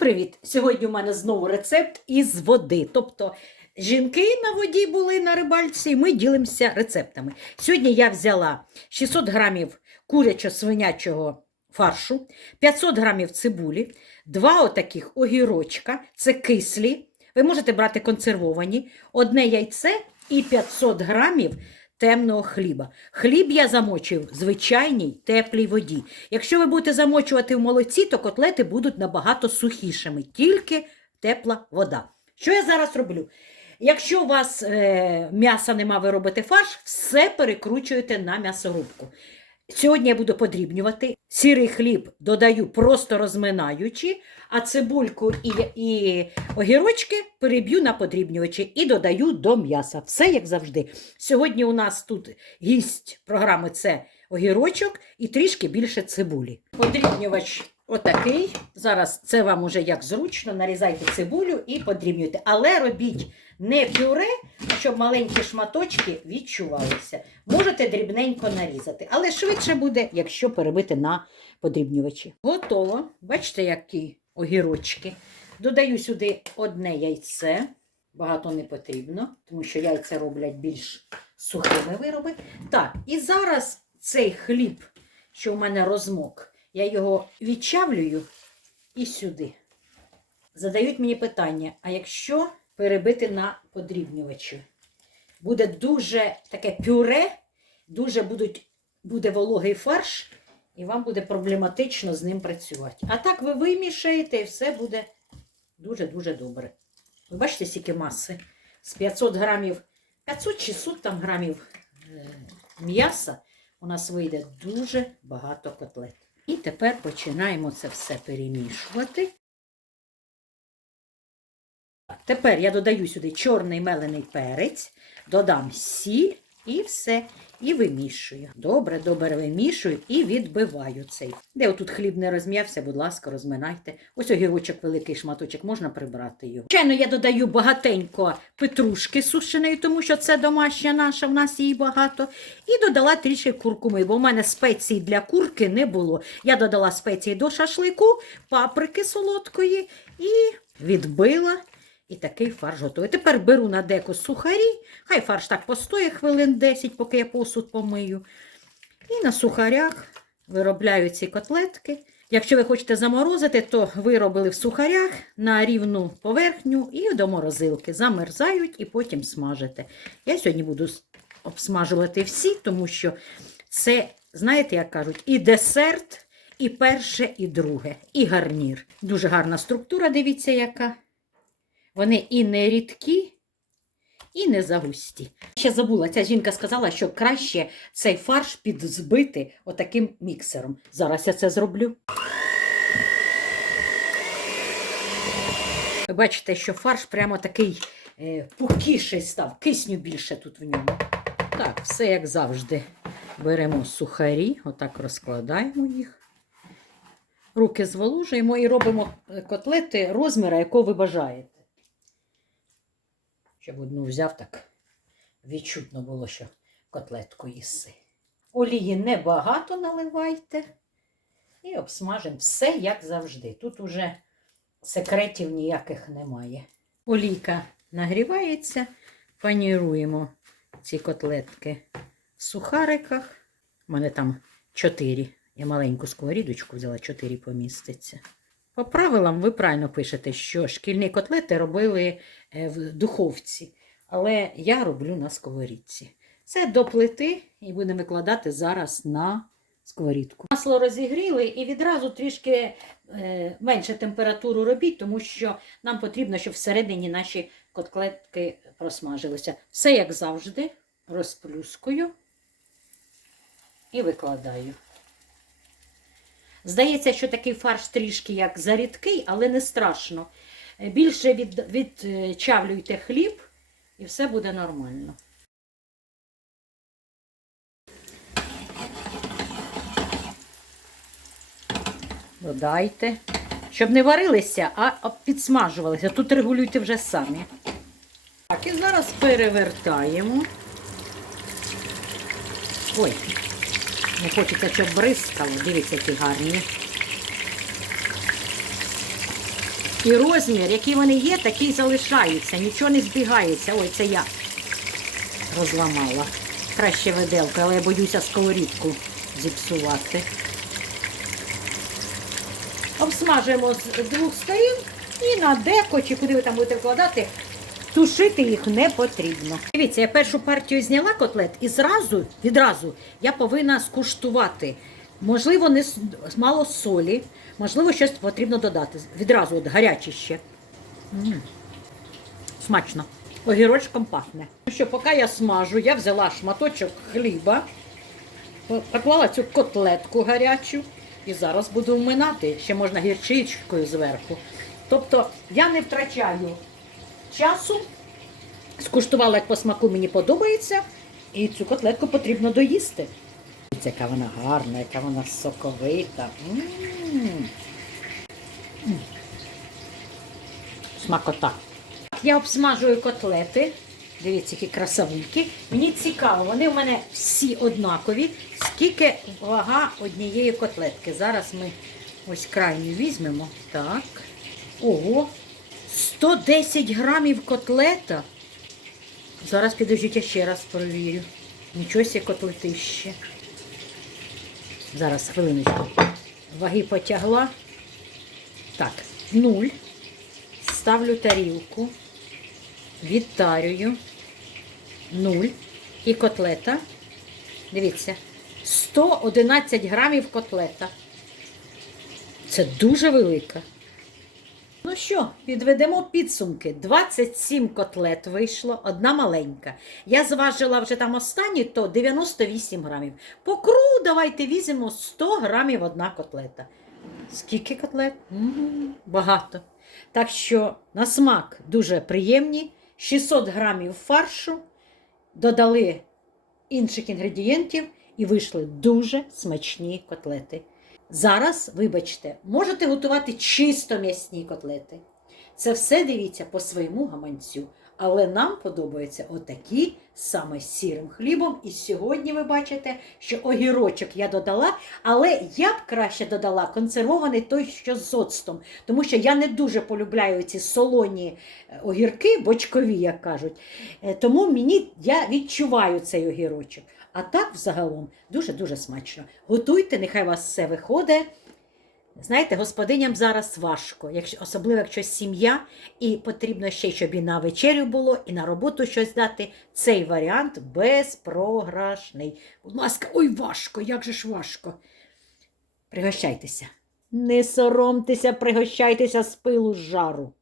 привіт! Сьогодні у мене знову рецепт із води. Тобто жінки на воді були на рибальці, і ми ділимося рецептами. Сьогодні я взяла 600 грамів курячо-свинячого фаршу, 500 грамів цибулі, два отаких огірочка, це кислі. Ви можете брати консервовані, одне яйце і 500 грамів темного хліба. Хліб я замочив в звичайній теплій воді. Якщо ви будете замочувати в молоці, то котлети будуть набагато сухішими, тільки тепла вода. Що я зараз роблю? Якщо у вас е, м'яса нема, ви робите фарш, все перекручуєте на м'ясорубку. Сьогодні я буду подрібнювати. Сірий хліб додаю просто розминаючи, а цибульку і, і огірочки переб'ю на подрібнювачі і додаю до м'яса. Все як завжди. Сьогодні у нас тут гість програми це огірочок і трішки більше цибулі. Подрібнювач отакий. Зараз це вам уже як зручно. Нарізайте цибулю і подрібнюйте. Але робіть не пюре, щоб маленькі шматочки відчувалися. Можете дрібненько нарізати, але швидше буде, якщо перебити на подрібнювачі. Готово. Бачите, які огірочки. Додаю сюди одне яйце. Багато не потрібно, тому що яйця роблять більш сухими вироби. Так, і зараз цей хліб, що в мене розмок, я його відчавлюю і сюди. Задають мені питання: а якщо перебити на подрібнювачі? Буде дуже таке пюре, дуже будуть, буде вологий фарш, і вам буде проблематично з ним працювати. А так ви вимішаєте і все буде дуже-дуже добре. Ви бачите, скільки маси? З 500 грамів, 500-600 там грамів е, м'яса у нас вийде дуже багато котлет. І тепер починаємо це все перемішувати. Тепер я додаю сюди чорний мелений перець, додам сіль і все. І вимішую. Добре, добре вимішую і відбиваю цей. Де отут хліб не розм'явся, будь ласка, розминайте. Ось огірочок, великий шматочок, можна прибрати його. Звичайно, я додаю багатенько петрушки сушеної, тому що це домашня наша, в нас її багато. І додала трішки куркуми, бо в мене спецій для курки не було. Я додала спеції до шашлику, паприки солодкої і відбила. І такий фарш готовий. Тепер беру на деко сухарі, хай фарш так постоє хвилин 10, поки я посуд помию. І на сухарях виробляю ці котлетки. Якщо ви хочете заморозити, то виробили в сухарях на рівну поверхню і до морозилки. Замерзають і потім смажите. Я сьогодні буду обсмажувати всі, тому що це, знаєте, як кажуть, і десерт, і перше, і друге, і гарнір. Дуже гарна структура, дивіться, яка. Вони і не рідкі, і не загусті. Ще забула, ця жінка сказала, що краще цей фарш підзбити отаким міксером. Зараз я це зроблю. Ви бачите, що фарш прямо такий е, пухкіший став, кисню більше тут в ньому. Так, все як завжди. Беремо сухарі, отак розкладаємо їх. Руки зволожуємо і робимо е, котлети розміра, якого ви бажаєте. Щоб одну взяв, так відчутно було, що котлетку їси. Олії небагато наливайте і обсмажимо все, як завжди. Тут уже секретів ніяких немає. Олійка нагрівається, паніруємо ці котлетки в сухариках. У мене там 4. Я маленьку сковорідочку взяла, 4 поміститься. По правилам, ви правильно пишете, що шкільні котлети робили е, в духовці, але я роблю на сковорідці. Це до плити і будемо викладати зараз на сковорідку. Масло розігріли і відразу трішки е, менше температуру робіть, тому що нам потрібно, щоб всередині наші котлетки просмажилися. Все як завжди, розплюскую і викладаю. Здається, що такий фарш трішки як зарідкий, але не страшно. Е, Більше від, відчавлюйте хліб і все буде нормально. Додайте. Щоб не варилися, а підсмажувалися. Тут регулюйте вже самі. Так, і зараз перевертаємо. Ой, не хочеться, щоб бризкало. Дивіться, які гарні. І розмір, який вони є, такий залишається, нічого не збігається. Ой, це я розламала. Краще виделка, але я боюся сковорідку зіпсувати. Обсмажуємо з двох сторін і на деко, чи куди ви там будете вкладати, тушити їх не потрібно. Дивіться, я першу партію зняла котлет і зразу, відразу я повинна скуштувати. Можливо, не мало солі, можливо, щось потрібно додати. Відразу, от гаряче ще. М. Смачно. Огірочком пахне. Ну що, поки я смажу, я взяла шматочок хліба, поклала цю котлетку гарячу і зараз буду вминати. Ще можна гірчичкою зверху. Тобто я не втрачаю часу, скуштувала, як по смаку мені подобається, і цю котлетку потрібно доїсти. Яка вона гарна, яка вона соковита. Смакота. Я обсмажую котлети. Дивіться, які красавульки. Мені цікаво, вони в мене всі однакові. Скільки вага однієї котлетки. Зараз ми ось крайню візьмемо. Так. Ого. 110 грамів котлета. Зараз підождіть, я ще раз перевірю. Нічого сі котлетище. Зараз хвилиночку. Ваги потягла. Так, нуль. Ставлю тарілку, відтарюю, нуль і котлета. Дивіться, 111 грамів котлета. Це дуже велика. Ну що, підведемо підсумки. 27 котлет вийшло, одна маленька. Я зважила вже там останні, то 98 грамів. По кру давайте візьмемо 100 грамів одна котлета. Скільки котлет? М, Багато. Так що на смак дуже приємні. 600 грамів фаршу, додали інших інгредієнтів і вийшли дуже смачні котлети. Зараз, вибачте, можете готувати чисто м'ясні котлети. Це все дивіться по своєму гаманцю. Але нам подобаються отакі саме з сірим хлібом. І сьогодні ви бачите, що огірочок я додала, але я б краще додала консервований той, що з оцтом. Тому що я не дуже полюбляю ці солоні е, огірки, бочкові, як кажуть. Е, Тому мені я відчуваю цей огірочок. А так, взагалом, дуже-дуже смачно. Готуйте, нехай вас все виходить. Знаєте, господиням зараз важко, якщо, особливо якщо сім'я, і потрібно ще, щоб і на вечерю було, і на роботу щось дати. Цей варіант безпрограшний. Будь ласка, ой, важко, як же ж важко. Пригощайтеся. Не соромтеся, пригощайтеся з пилу з жару.